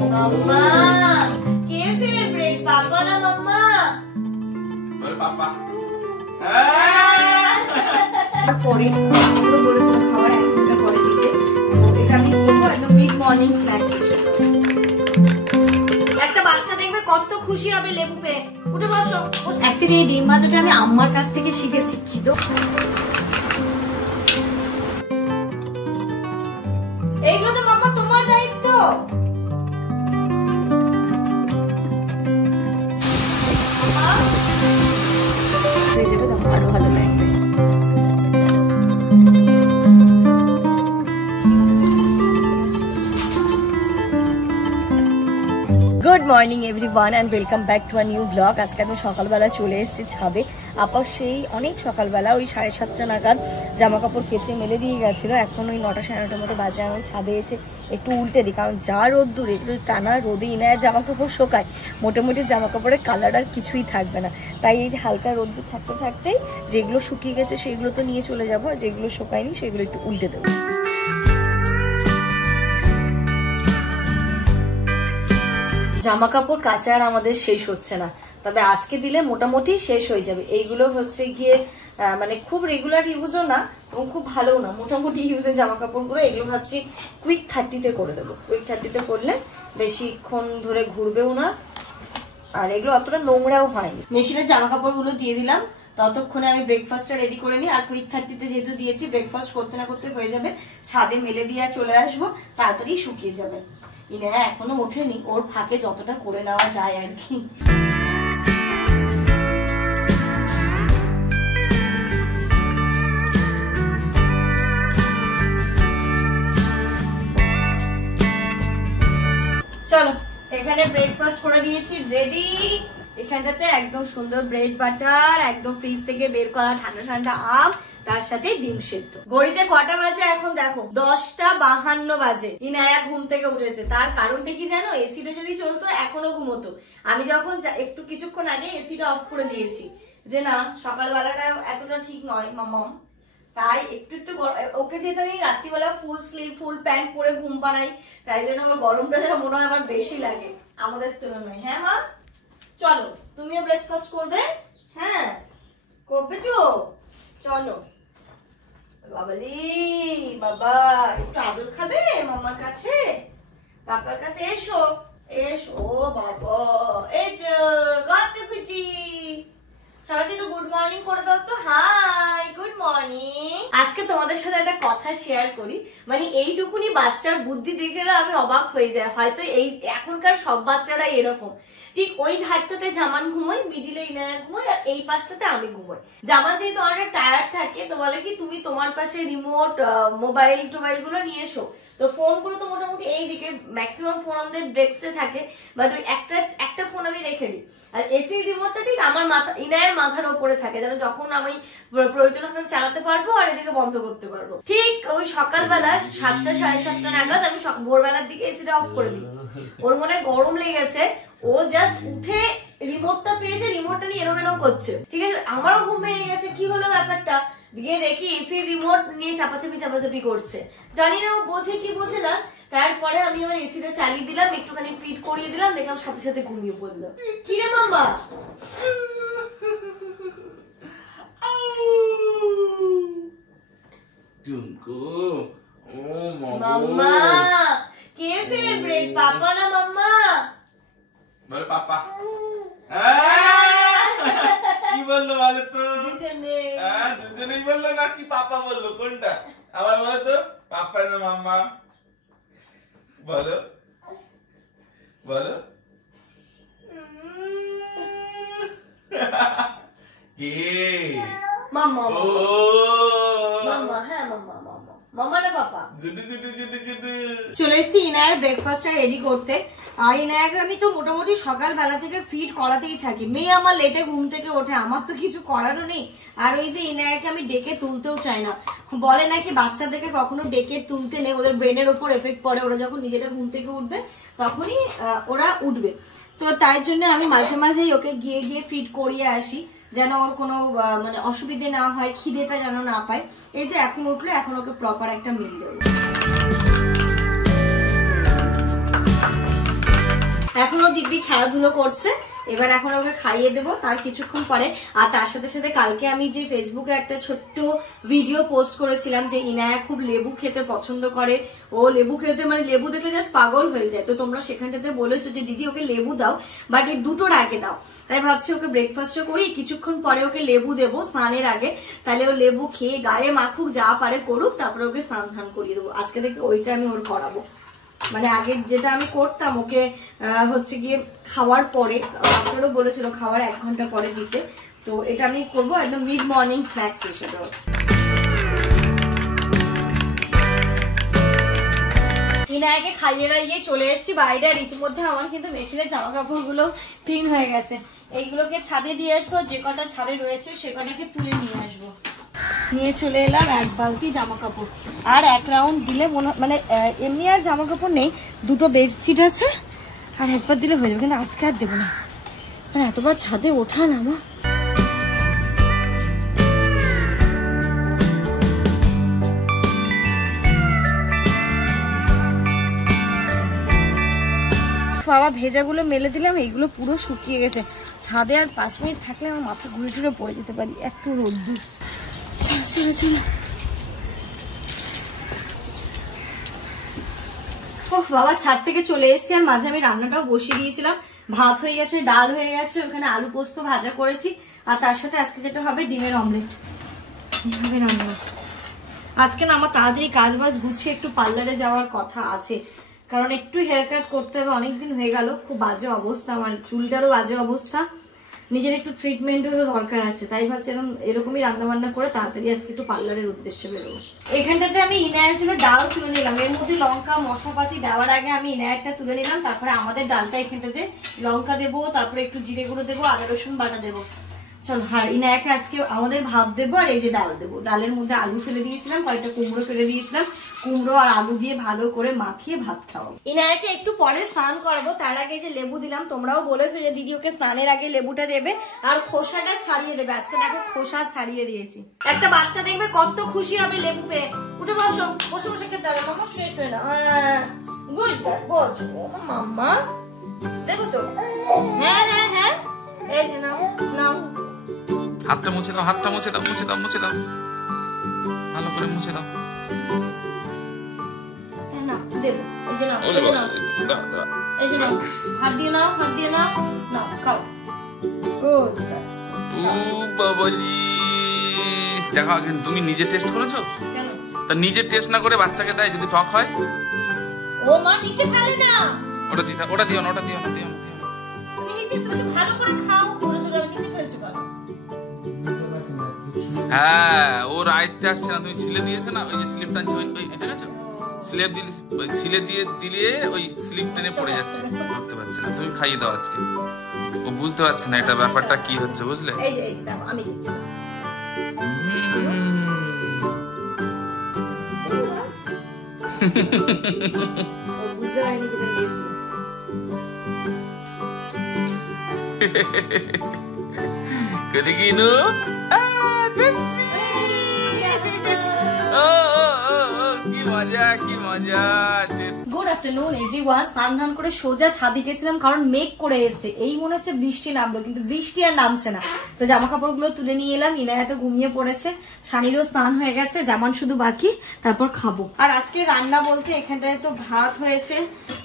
মাম্মা কে favourite, পাপা না মাম্মা? বলে পাপা। পরে পুরো বলেছিল খাবার 1 ঘন্টা পরে দিতে, তো এটা আমি করবো একদম মিড মর্নিং স্ন্যাক্স হিসেবে। একটা বাচ্চা দেখবে কত খুশি হবে লেবু পেয়ে। উঠে বসো। অ্যাকচুয়ালি এই ডিম ভাজাটা আমি আম্মার কাছ থেকে শিখেছি। খিদো এইগুলো তো মাম্মা তোমার দায়িত্ব। হয়ে যাবে তখন আরো ভালো লাগবে। Good morning everyone and welcome back to a new blog. আজকে আমি সকালবেলা চলে এসেছি ছাদে। আপা সেই অনেক সকালবেলা ওই 7:30 নাগাদ জামা কাপড় কেচে মেলে দিয়ে গেছিলো। এখন ওই 9টা 9:30 মতো বাজে আমি ছাদে এসে একটু উল্টে দিই, কারণ যা রোদ্দুর একটু টানা রোদে ইনায় জামা কাপড় শোকায়, মোটামুটি জামা কাপড়ের কালার আর কিছুই থাকবে না। তাই এই যে হালকা রোদ্দুর থাকতে থাকতেই যেগুলো শুকিয়ে গেছে সেগুলো তো নিয়ে চলে যাবো, আর যেগুলো শোকায়নি সেগুলো একটু উল্টে দেবো। জামা কাপড় কাচার আমাদের শেষ হচ্ছে না, তবে আজকে দিলে মোটামুটি শেষ হয়ে যাবে। এইগুলো হচ্ছে গিয়ে মানে খুব রেগুলার ইউজও না এবং খুব ভালোও না, মোটামুটি ইউজের জামা কাপড়গুলো। এগুলো ভাবছি কুইক 30-তে করে দেবো। কুইক 30-তে করলে বেশিক্ষণ ধরে ঘুরবেও না, আর এগুলো অতটা নোংরাও হয়নি। মেশিনে জামা কাপড়গুলো দিয়ে দিলাম, ততক্ষণে আমি ব্রেকফাস্টটা রেডি করে নিই। আর কুইক 30-তে যেহেতু দিয়েছি, ব্রেকফাস্ট করতে না করতে হয়ে যাবে। ছাদে মেলে দিয়ে চলে আসবো, তাড়াতাড়ি শুকিয়ে যাবে। ইনারা এখনো ওঠেনি, ওর ফাঁকে যতটা করে নেওয়া যায় আর কি। চলো এখানে ব্রেকফাস্ট করে দিয়েছি, রেডি। এখানটাতে একদম সুন্দর ব্রেড বাটার, একদম ফ্রিজ থেকে বের করা ঠান্ডা ঠান্ডা আম, তার সাথে ডিম সেদ্ধ। ঘড়িতে কটা বাজে এখন দেখো, 10:52 বাজে। ইনায়া ঘুম থেকে উঠেছে। তার কারণটা কি জানো? এসিটা যদি চলতো এখনো ঘুমোতো। আমি যখন একটু কিছুক্ষণ আগে এসিটা অফ করে দিয়েছি, যে না সকালবেলাটা এতটা ঠিক নয় মাম্মাম, তাই একটু একটু ওকে যেহেতু আমি রাত্রিবেলা ফুল স্লিভ ফুল প্যান্ট পরে ঘুম পাড়াই, তাই জন্য আমার গরমটা যেন মনে হয় আমার বেশি লাগে আমাদের তুলনায়। হ্যাঁ মা, চলো তুমিও ব্রেকফাস্ট করবে? হ্যাঁ করবে তো, চলো। বাবালি বাবা, একটু আদর খাবে মামার কাছে, পাপার কাছে এসো এসো। ও বাবা, এই যে কত খুশি। সবাইকে একটু গুড মর্নিং করে দাও তো। Hi, good morning. আজকে তোমাদের সাথে একটা কথা শেয়ার করি, মানে এইটুকুনি বাচ্চার বুদ্ধি দেখে না আমি অবাক হয়ে যাই। হয়তো এই এখনকার সব বাচ্চারা এরকম। ঠিক ওই ধারটাতে জামান ঘুমোয়, মিডিলে ইনায়া ঘুমোয়, আর এই পাশটাতে আমি ঘুমোই। জামান যেহেতু অনেকটা টায়ার্ড থাকে, তো বলে কি তুমি তোমার পাশে রিমোট মোবাইল টোবাইল গুলো নিয়ে এসো। তো ফোনগুলো তো মোটামুটি এইদিকে, ম্যাক্সিমাম ফোন আমাদের ডেস্কে থাকে, বাট ওই একটা ফোন আমি রেখে দিই। আর এসির রিমোটটা ঠিক আমার মাথা, ইনায়ের মাথার ওপরে থাকে, যেন যখন আমি প্রয়োজন হবে চালাতে পারবো আর এদিকে বন্ধ করতে পারবো। ঠিক ওই সকালবেলা 7টা 7:30 নাগাদ আমি ভোরবেলার দিকে এসিটা অফ করে দিই। ওর মনে গরম লেগেছে, ও জাস্ট উঠে রিমোটটা পেয়েছে, রিমোটটা নিয়ে এরোমেরো করছে। ঠিক আছে, আমারও ঘুম ভেঙে গেছে, কি হলো ব্যাপারটা, গিয়ে দেখি এসির রিমোট নিয়ে চাপাচাপি করছে। জানি না ও বোঝে কি বোঝে না। তারপরে আমি আমার এসিটা চালিয়ে দিলাম, একটুখানি ফিট করিয়ে দিলাম, দেখলাম সাথে সাথে ঘুমিয়ে পড়লো। কি রে মাম্মা? মাম্মা কে ফেভারিট, পাপা না মাম্মা? বলে পাপা। কি বললো বলো তো? দুজনেই বললো নাকি পাপা বললো? কোনটা আবার বলো তো, পাপা না মাম্মা? বলো বলো। কে? মাম্মা। মাম্মা, হ্যাঁ মাম্মা। মাম্মা না পাপা? চলে এসেছি ইনায়ের ব্রেকফাস্টটা রেডি করতে। আর ইনায়াকে আমি তো মোটামুটি সকালবেলা থেকে ফিড করাতেই থাকি। মেয়ে আমার লেটে ঘুম থেকে ওঠে, আমার তো কিছু করারও নেই। আর ওই যে ইনায়াকে আমি ডেকে তুলতেও চাই না, বলে নাকি বাচ্চাদেরকে কখনো ডেকে তুলতে নেই, ওদের ব্রেনের ওপর এফেক্ট পড়ে, ওরা যখন নিজেরা ঘুম থেকে উঠবে তখনই ওরা উঠবে। তো তাই জন্য আমি মাঝে মাঝেই ওকে গিয়ে ফিড করিয়ে আসি, যেন ওর কোনো মানে অসুবিধে না হয়, খিদেটা যেন না পায়। এই যে এখন উঠলো, এখন ওকে প্রপার একটা মিল দেবো। দিব্যি খেলাধুলো করছে। এবার এখন ওকে খাইয়ে দেবো তার কিছুক্ষণ পরে। আর তার সাথে সাথে কালকে আমি যে ফেসবুকে একটা ছোট্ট ভিডিও পোস্ট করেছিলাম যে ইনায়া খুব লেবু খেতে পছন্দ করে, ও লেবু খেতে মানে লেবু দেখলে জাস্ট পাগল হয়ে যায়। তো তোমরা সেখানটাতে বলেছো যে দিদি ওকে লেবু দাও, বাট ওই দুটোর আগে দাও। তাই ভাবছি ওকে ব্রেকফাস্টও করি, কিছুক্ষণ পরে ওকে লেবু দেবো স্নানের আগে, তাহলে ও লেবু খেয়ে গায়ে মাখুক, যা পারে করুক, তারপরে ওকে স্নান ধান করিয়ে দেবো। আজকে থেকে ওইটা আমি ওর করাবো। মানে আগে যেটা আমি করতাম ওকে হচ্ছে গিয়ে খাওয়ার পরে, আপনারও বলেছিল খাওয়ার 1 ঘন্টা পরে দিতে, তো এটা আমি করবো একদম মিড মর্নিং স্ন্যাক্স হিসেবে। ইনায়াকে খাইয়ে দাইয়ে চলে এসেছি বাইরে। আর ইতিমধ্যে আমার কিন্তু মেশিনের জামা কাপড়গুলো ক্লিন হয়ে গেছে। এইগুলোকে ছাদে দিয়ে আসবো, যে কটা ছাদে রয়েছে সে কটাকে তুলে নিয়ে আসবো। নিয়ে চলে এলাম 1 বালতি জামা কাপড়। আর 1 রাউন্ড দিলে মানে এমনি আর জামা কাপড় নেই, 2টো বেডশিট আছে, আর একবার দিলে হয়ে যাবে। কিন্তু আজকে আর দেবো না, কারণ এতবার ছাদে ওঠা নামা। বাবা ভেজাগুলো মেলে দিলাম, এইগুলো পুরো শুকিয়ে গেছে। ছাদে আর 5 মিনিট থাকলে আমার মাথা ঘুরে ঘুরে পড়ে যেতে পারি, এত রোদ্দুর। চলো চলো চলো। ও বাবা ছাদ থেকে চলে এসেছি, আর মাঝে আমি রান্নাটাও বসিয়ে দিয়েছিলাম। ভাত হয়ে গেছে, ডাল হয়ে গেছে, ওখানে আলু পোস্ত ভাজা করেছি, আর তার সাথে আজকে যেটা হবে ডিমের অমলেট। এইভাবে রান্না। আজকে না আমার তাড়াতাড়ি কাজ বাজ গুছিয়ে একটু পার্লারে যাওয়ার কথা আছে, কারণ একটু হেয়ার কাট করতে হবে, অনেকদিন হয়ে গেল, খুব বাজে অবস্থা, আমার চুলটারও বাজে অবস্থা, নিজের একটু ট্রিটমেন্টেরও দরকার আছে। তাই ভাবছি এরকমই রান্না বান্না করে তাড়াতাড়ি আজকে একটু পার্লারের উদ্দেশ্যে বেরোবো। এখানটাতে আমি ইনায়ের জন্য ডাল তুলে নিলাম, এর মধ্যে লঙ্কা মশলাপাতি দেওয়ার আগে আমি ইনায়েরটা তুলে নিলাম। তারপরে আমাদের ডালটা এখানটাতে লঙ্কা দেবো, তারপরে একটু জিরে গুঁড়ো দেবো, আদা রসুন বাটা দেবো। চলো, আর ইনায়াকে আজকে আমাদের ভাত দেবো, আর এই যে ডাল দেবো। ডালের মধ্যে আলু ফেলে দিয়েছিলাম, কয়েকটা কুমড়ো ফেলে দিয়েছিলাম, কুমড়ো আর আলু দিয়ে ভালো করে মাখিয়ে ভাত খাওয়াবো। ইনায়াকে একটু পরে স্নান করাবো, তার আগে যে লেবু দিলাম, তোমরাও বলেছো যে দিদি ওকে স্নানের আগে লেবুটা দেবে আর খোসাটা ছাড়িয়ে দেবে। আজকে দেখো খোসা ছাড়িয়ে দিয়েছি। একটা বাচ্চা দেখবে কত খুশি হবে লেবু পেয়ে। উঠে বসো, বসে বসে খেতে হবে মামা, শুয়ে শুয়ে না। গুড বস মাম্মা, দেবো তো? হ্যাঁ হ্যাঁ হ্যাঁ, এই যে নাও নাও। হাতটা মুছে দাও, হাতটা মুছে দাও, মুছে দাও, মুছে দাও, ভালো করে মুছে দাও। না দেব, এই যে নাও, এই যে নাও, এই যে নাও, হাত দিয়ে নাও, হাত দিয়ে নাও, নাও খাও। গুড। ও বাবালি, দেখো আগে তুমি নিজে টেস্ট করেছো? কেন? তা নিজে টেস্ট না করে বাচ্চাকে দেয়, যদি টক হয়? ও মা নিচে ফেলে না। ওটা দিও না, ওটা দিও না, ওটা দিও না, দিও না। তুমি নিচে, তুমি ভালো করে খাও, ধরে ধরে নিচে ফেলছো কেন? হ্যাঁ, ওর আয়ত্তে আসছে না, তুমি ছিলে দিয়েছো না, ওই যে স্লিপ টানছে, ওই এটা গেছো স্লিপ দিলে, ওই ছিলে দিয়ে দিলে ওই স্লিপ টেনে পড়ে যাচ্ছে, ধরতে পারছে না। তুমি খাইয়ে দাও আজকে, ও বুঝতে পারছে না এটা ব্যাপারটা কি হচ্ছে, বুঝলে? এই যে দেখো আমি দিচ্ছি। ও বুঝতে পারেনি যেটা দিয়ে দিই। কদি কিনু কি মজা, কি মজা। Good afternoon everyone. স্নান ধান করে সোজা ছাদে গেছিলাম, কারণ মেঘ করে এসেছে, এই মনে হচ্ছে বৃষ্টি নামলো, কিন্তু বৃষ্টি আর নামছে না। তো জামা কাপড়গুলো তুলে নিয়ে এলাম, ইনায়া তো ঘুমিয়ে পড়েছে, শানিরও স্নান হয়ে গেছে, জামান শুধু বাকি, তারপর খাবো। আর আজকে রান্না বলতে এখানটায় তো ভাত হয়েছে,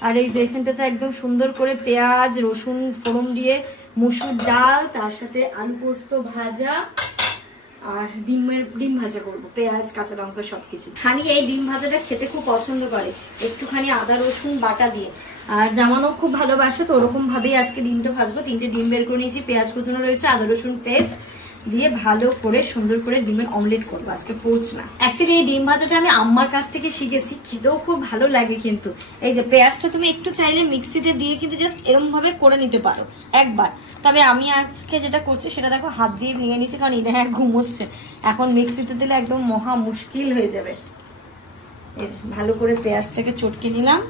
আর এই যে এখানটাতে একদম সুন্দর করে পেঁয়াজ রসুন ফোড়ন দিয়ে মুসুর ডাল, তার সাথে আলু পোস্ত ভাজা, আর ডিম ভাজা করবো, পেঁয়াজ কাঁচা লঙ্কা সবকিছু। খানি এই ডিম ভাজাটা খেতে খুব পছন্দ করে, একটুখানি আদা রসুন বাটা দিয়ে। আর জামানো খুব ভালোবাসে, তো ওরকম ভাবেই আজকে ডিমটা ভাজবো। 3টে ডিম বের করে নিয়েছি, পেঁয়াজ কুচানো রয়েছে, আদা রসুন পেস্ট দিয়ে ভালো করে সুন্দর করে ডিমের অমলেট করবো আজকে, পোচ না। অ্যাকচুয়ালি এই ডিম ভাজাটা আমি আম্মার কাছ থেকে শিখেছি, খেতেও খুব ভালো লাগে। কিন্তু এই যে পেঁয়াজটা তুমি একটু চাইলে মিক্সিতে দিয়ে কিন্তু জাস্ট এরকম ভাবে করে নিতে পারো একবার। তবে আমি আজকে যেটা করছি সেটা দেখো হাত দিয়ে ভেঙে নিচ্ছি, কারণ এটা ঘুমোচ্ছে, এখন মিক্সিতে দিলে একদম মহা মুশকিল হয়ে যাবে। এই ভালো করে পেঁয়াজটাকে চটকে নিলাম,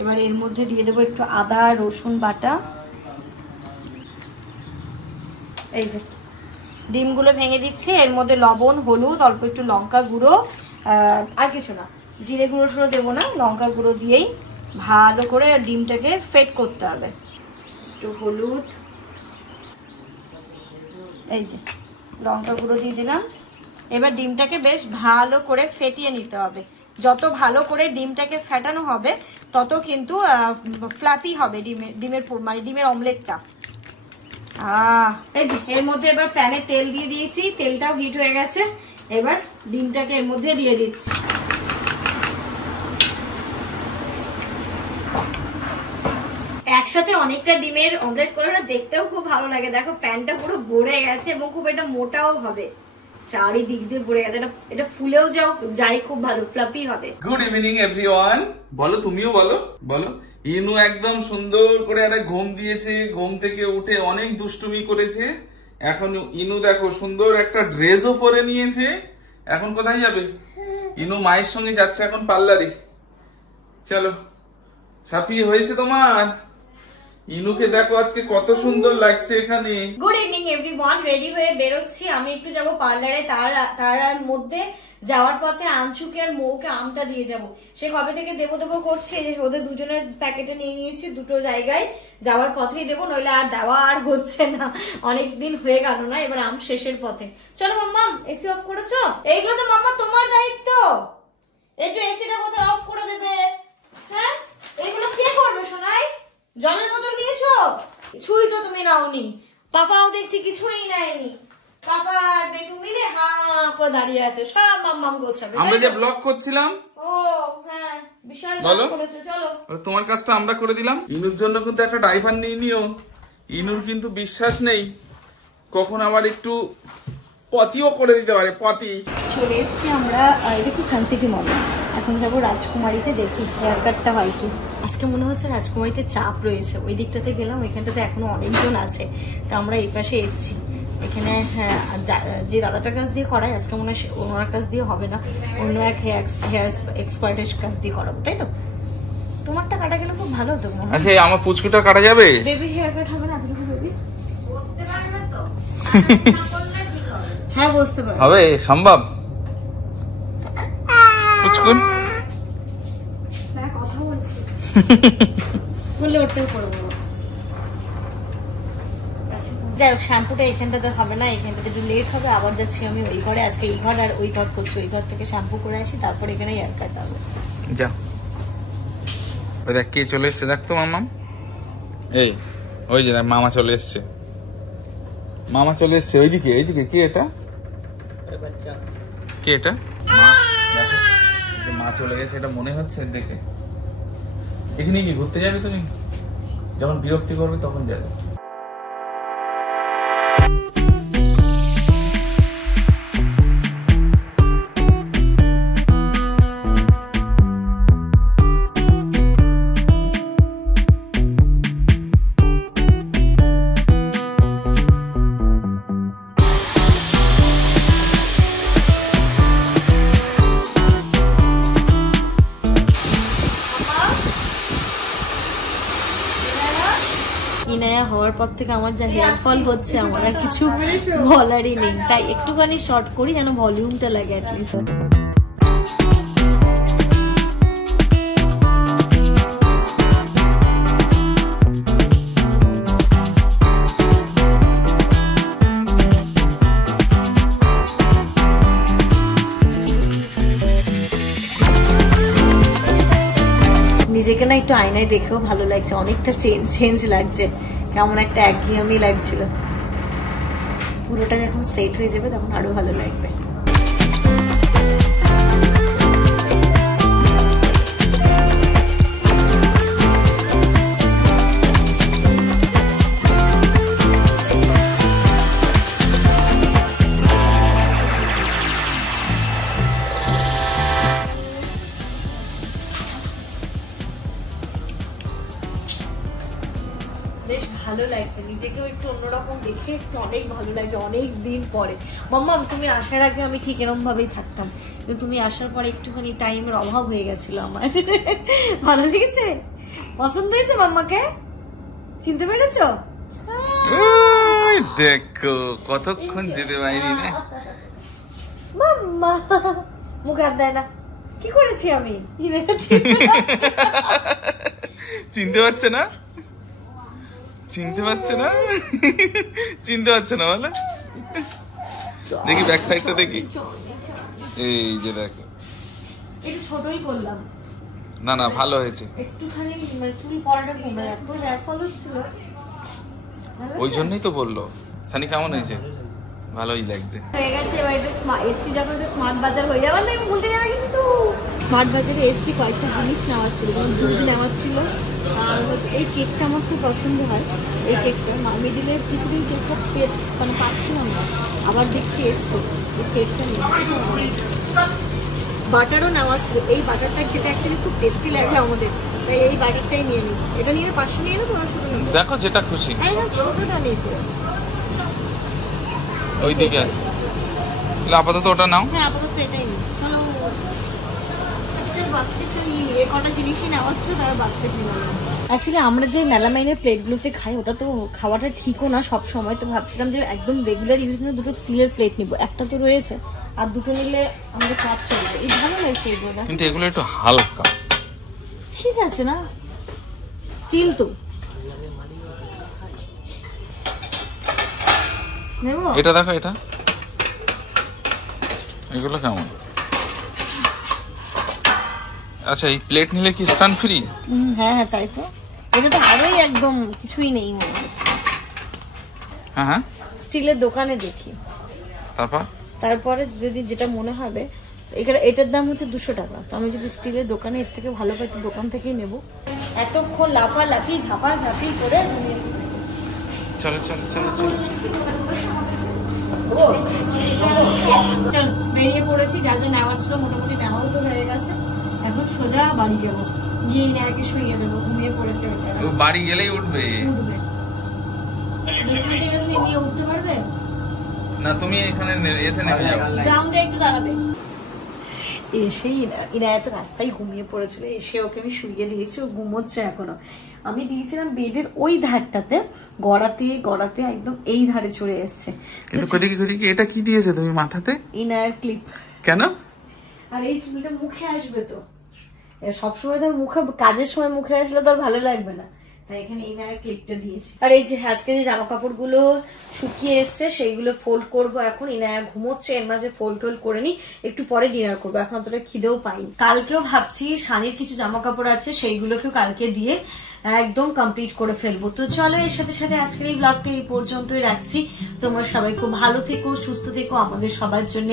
এবার এর মধ্যে দিয়ে দেবো একটু আদা রসুন বাটা। এই যে ডিমগুলো ভেঙে দিচ্ছি, এর মধ্যে লবণ হলুদ অল্প একটু লঙ্কা গুঁড়ো, আর কিছু না, জিরে গুঁড়ো টুড়ো দেবো না, লঙ্কা গুঁড়ো দিয়েই ভালো করে ডিমটাকে ফেট করতে হবে। একটু হলুদ, এই যে লঙ্কা গুঁড়ো দিয়ে দিলাম। এবার ডিমটাকে বেশ ভালো করে ফেটিয়ে নিতে হবে। যত ভালো করে ডিমটাকে ফেটানো হবে তত কিন্তু ফ্লাফি হবে ডিমের অমলেটটা। এই যে এর মধ্যে এবার প্যানে তেল দিয়ে দিয়েছি, তেলটাও হিট হয়ে গেছে। এবার ডিমটাকে এর মধ্যে দিয়ে দিচ্ছি। একসাথে অনেকটা ডিমের অমলেট করে না দেখতেও খুব ভালো লাগে। দেখো প্যানটা পুরো ভরে গেছে এবং খুব এটা মোটাও হবে, চারিদিক দিয়ে ভরে গেছে। এটা ফুলেও যাই খুব ভালো ফ্লাফি হবে। Good evening everyone. বলো, তুমিও বলো। বলো। ইনু একদম সুন্দর করে একটা ঘুম দিয়েছে, ঘুম থেকে উঠে অনেক দুষ্টুমি করেছে। এখন ইনু দেখো সুন্দর একটা ড্রেসও পরে নিয়েছে। এখন কোথায় যাবে? ইনু মায়ের সঙ্গে যাচ্ছে এখন পার্লারে। চলো। সাফি হয়েছে তোমার? ইনুকে দেখো আজকে কত সুন্দর লাগছে এখানে। Good evening everyone. রেডি হয়ে বেরোচ্ছি। আমি একটু যাব পার্লারে। তার মধ্যে যাওয়ার পথে আনসুকে আর মৌকে আমটা দিয়ে যাব। সে কবে থেকে দেবো করছে, যে ওদের দুজনের প্যাকেটে নিয়ে নিয়েছি দুটো জায়গায়। যাওয়ার পথেই দেবো, নইলে আর দেওয়া আর হচ্ছে না, অনেক দিন হয়ে গেল না। এবার আম শেষের পথে। চলো মাম্মা, এসি অফ করেছো? এইগুলো তো মাম্মা তোমার দায়িত্ব, একটু এসিটা কোথায় অফ করে দেবে। হ্যাঁ, এগুলো কে করবে সোনাই? জলের বোতল নিয়েছো? কিছুই তো তুমি নাওনি। পাপাও দেখছি কিছুই নাইনি। পাপা আর বেটু মিলে হা করে দাঁড়িয়ে আছে, সব মাম্মাম গোছাবে। আমরা যে ব্লগ করছিলাম, ও হ্যাঁ, বিশাল কাজ করেছো। চলো, তোমার কাজটা আমরা করে দিলাম। ইনুর জন্য কিন্তু একটা ডাইপার নিয়ে নিও। ইনুর কিন্তু বিশ্বাস নেই, কখন আবার একটু পতিও করে দিতে পারে। পতি চলে এসেছি আমরা। এটা কি সানসিটি মল। এখন যাবো রাজকুমারীতে, দেখি হেয়ার কাটটা হয় কি। আজকে মনে হচ্ছে রাজকুমারীতে চাপ রয়েছে। ওই দিকটাতে গেলাম, ওইখানটাতে এখনো অনেকজন আছে। তো আমরা এই পাশে এসেছি। এখানে যে দাদাটার কাছ দিয়ে করায়, আজকে মনে হয় ওনার কাছ দিয়ে হবে না, অন্য এক হেয়ার এক্সপার্টের কাছ দিয়ে করাবো, তাই তো? তোমারটা কাটা গেলে খুব ভালো হতো। আচ্ছা, আমার পুচকুটা কাটা যাবে? বেবি হেয়ার কাট হবে না এতটুকু বেবি? বসতে পারবে তো? হ্যাঁ বসতে পারবে। হবে, সম্ভব? পুচকুন কথা বলছি বললে ওটাই করবো। যাই হোক, শ্যাম্পুটা এখানটাতে হবে না, এখানটাতে একটু লেট হবে। আবার যাচ্ছি আমি ওই ঘরে। আজকে এই ঘর আর ওই ঘর করছি। ওই ঘর থেকে শ্যাম্পু করে আসি, তারপর এখানে হেয়ার কাট হবে। যা, ওই দেখ কে চলে এসছে, দেখ তো মামা। এই ওই যে মামা চলে এসছে, মামা চলে এসছে। ওইদিকে, এইদিকে। কে এটা? কে এটা? মা, দেখো মা চলে গেছে, এটা মনে হচ্ছে দেখে। এখানে কি ঘুরতে যাবে তুমি? যখন বিরক্তি করবে তখন যাবে। ইনায়া হওয়ার পর থেকে আমার যা হেয়ার ফল হচ্ছে, আমার আর কিছু বলারই নেই। তাই একটুখানি শর্ট করি যেন ভলিউমটা লাগে অ্যাটলিস্ট। নিজেকে না একটু আয়নায় দেখেও ভালো লাগছে, অনেকটা চেঞ্জ লাগছে। কেমন একটা একঘেয়েমি লাগছিল। পুরোটা যখন সেট হয়ে যাবে তখন আরো ভালো লাগবে। বেশ ভালো লাগছে, নিজেকেও একটু অন্যরকম দেখে একটু অনেক ভালো লাগছে অনেক দিন পরে। মাম্মা, তুমি আসার আগে আমি ঠিক এরকম ভাবেই থাকতাম, কিন্তু তুমি আসার পরে একটুখানি টাইমের অভাব হয়ে গেছিল আমার। ভালো লেগেছে? পছন্দ হয়েছে মাম্মাকে? চিনতে পেরেছো? দেখো কতক্ষণ যেতে পারিনি না। মাম্মা মুখ হাত দেয় না। কি করেছি আমি? চিনতে পারছে না? চিনতে পারছে না, চিনতে পারছে না বলে। দেখি ব্যাক সাইডটা দেখি, এই যে দেখো একটু ছোটই করলাম। না না ভালো হয়েছে, একটুখানি চুল পড়াটা কমে এত হেয়ার ফল হচ্ছিল, ওই জন্যই তো বললো। সানি কেমন হয়েছে? ভালোই লাগছে। হয়ে গেছে। এবার এসছি যখন স্মার্ট বাজার হয়ে যাবে না, আমি ভুলতে যাবে কিন্তু। স্মার্ট বাজারে এসছি কয়েকটা জিনিস নেওয়ার ছিল, যেমন দুধ নেওয়ার ছিল, আর হচ্ছে এই কেকটা আমার খুব পছন্দ হয়। এই কেকটা মিডিলে কিছুদিন কেকটা মানে পাচ্ছিলাম না, আবার দেখছি এসছে এই কেকটা নিয়ে। বাটারও নেওয়ার ছিল, এই বাটারটা খেতে অ্যাকচুয়ালি খুব টেস্টি লাগে আমাদের, তাই এই বাটারটাই নিয়ে নিচ্ছি। এটা নিয়ে 500 নিয়ে নেবো, তোমার ছোটো নেবো? দেখো যেটা খুশি। হ্যাঁ হ্যাঁ, ছোটোটা নেই তো, ওই দিকে আছে, আপাতত ওটা নাও। হ্যাঁ আপাতত এটাই নিই। চলো আজকের বাস্কেটটা নিয়ে নিই, কটা জিনিসই নেওয়া ছিল তারা বাস্কেট নিয়ে নিলাম। অ্যাকচুয়ালি আমরা যে মেলামাইনের প্লেটগুলোতে খাই ওটা তো খাওয়াটা ঠিকও না সব সময়, তো ভাবছিলাম যে একদম রেগুলার ইউজের জন্য দুটো স্টিলের প্লেট নিব। একটা তো রয়েছে, আর দুটো নিলে আমাদের কাজ চলবে। এই ভালো লাগছে এগুলো, কিন্তু এগুলো একটু হালকা। ঠিক আছে না, স্টিল তো নেবো। এটা দেখো, এটা এগুলো কেমন? আচ্ছা, এই প্লেট নিলে কি স্ট্যান্ড ফ্রি? হ্যাঁ হ্যাঁ তাই তো, এটা তো আরোই একদম কিছুই নেই মনে হচ্ছে। হ্যাঁ হ্যাঁ, স্টিলের দোকানে দেখি, তারপরে যদি যেটা মনে হবে। এখানে এটার দাম হচ্ছে 200 টাকা, তো আমি যদি স্টিলের দোকানে এর থেকে ভালো পাই তো দোকান থেকেই নেব। এতক্ষণ লাফালাফি ঝাপাঝাপি করে চলো চলো চলো চলো চল বেরিয়ে পড়েছি। যা যা নেওয়ার ছিল মোটামুটি নেওয়াও তো হয়ে গেছে, এখন সোজা বাড়ি যাবো, গিয়ে নাকি শুয়ে দেবো, ঘুমিয়ে পড়েছে বেচারা। বাড়ি গেলেই উঠবে। 10 মিনিটে নিয়ে উঠতে পারবে না, তুমি এখানে এসে নেমে যাও, গ্রাউন্ডে একটু দাঁড়াবে। এসেই ইনায়া তো রাস্তায় ঘুমিয়ে পড়েছিল, এসে ওকে আমি শুইয়ে দিয়েছি, ও ঘুমোচ্ছে এখনো। আমি দিয়েছিলাম বেডের ওই ধারটাতে, গড়াতে গড়াতে একদম এই ধারে চলে এসছে। কিন্তু কোদিকে এটা কি দিয়েছে তুমি মাথাতে? ইনায়ার ক্লিপ। কেন? আর এই চুলটা মুখে আসবে তো, সবসময় ধর মুখে কাজের সময় মুখে আসলে তো আর ভালো লাগবে না, তাই এখানে ইনার ক্লিপটা দিয়েছি। আর এই যে আজকে যে জামা কাপড় গুলো শুকিয়ে এসছে সেইগুলো ফোল্ড করব এখন। ইনায়া ঘুমোচ্ছে, এর মাঝে ফোল্ড টোল্ড করে নি, একটু পরে ডিনার করবো, এখন অতটা খিদেও পাইনি। কালকেও ভাবছি শানির কিছু জামা কাপড় আছে সেইগুলোকেও কালকে দিয়ে একদম কমপ্লিট করে ফেলবো। তো চলো এর সাথে সাথে আজকের এই ব্লগটা এই পর্যন্তই রাখছি। তোমরা সবাই খুব ভালো থেকো, সুস্থ থেকো, আমাদের সবার জন্য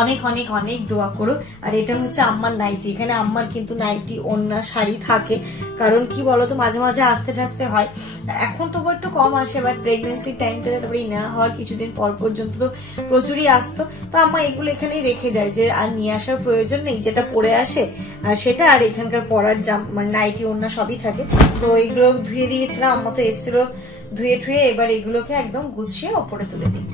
অনেক অনেক অনেক দোয়া করো। আর এটা হচ্ছে আম্মার নাইটি, এখানে আম্মার কিন্তু নাইটি ওড়না শাড়ি থাকে, কারণ কি বলতো মাঝে মাঝে আসতে টাসতে হয়, এখন তবু একটু কম আসে, বাট প্রেগনেন্সির টাইমটাতে তারপরে নেওয়া হওয়ার কিছুদিন পর পর্যন্ত তো প্রচুরই আসতো। তো আম্মা এগুলো এখানেই রেখে যায়, যে আর নিয়ে আসার প্রয়োজন নেই, যেটা পরে আসে আর সেটা, আর এখানকার পরার মানে নাইটি ওড়না সবই থাকে। তো এইগুলো ধুয়ে দিয়েছিলাম, আম্মা তো এসেছিল ধুয়ে ঠুয়ে, এবার এগুলোকে একদম গুছিয়ে ওপরে তুলে দিই।